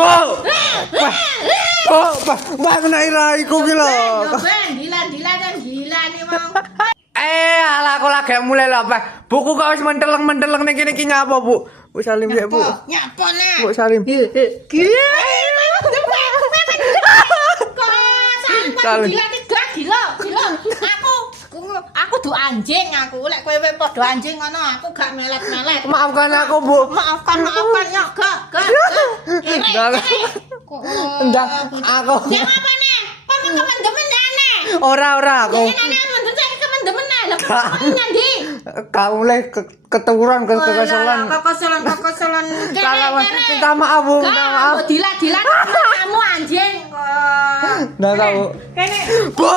Bu. Mbak kena iraiku ki lho. Dilan gila nih mau. Alah aku lagi mulai lho, Pak. Buku kok wis menteleng-menteleng ning kene iki nyapa, Bu? Bu Salim ya, Bu. Nyapa nih? Bu Salim. Salim. Gila. Aku du anjing aku. Lek kowe padha anjing ngono, aku gak melet-melet. Maafkan aku, Bu. Maafkan ya, gak. Enggak, aku. Ya apa nih? Kok temen-temen aneh? Ora aku. Temen saya temen-temen lah. Nanti. Kau mulai keturunan kekesalan. Kekesalan. Minta maaf, Bu. Minta maaf. Dilan kamu anjing. Nggak tahu. Kene. Bu.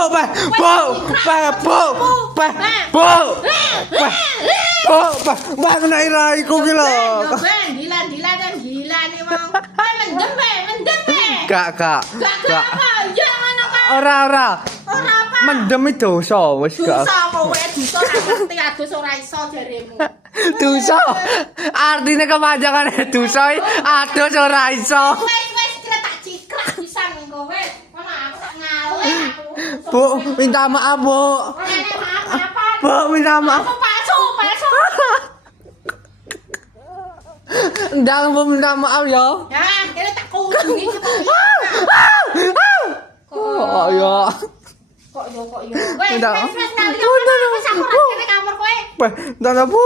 Mbak kena iraiku ki lho. Dilan gila nih mau. Mendem be. Gak. Gak apa? Ya ngono kan. Ora. Ora apa? Mendem itu dosa wis gak. Dosa kowe dosa ra ngerti adus ora iso jaremu. Dosa. Artine kepanjangan dosa adus ora iso. Wes tak cikrak pisan kowe. Ngono aku ngalih aku. Bu, minta maaf, Bu. Maaf apa? Bu, minta maaf. Aku palsu. Ndang, Bu, minta maaf ya. Ya, kene tak kunjungi Oh ya. Kok yo. Wes, Udah. wes ngalih. Wes aku ra kene kamar kowe. Bu, ndak Bu.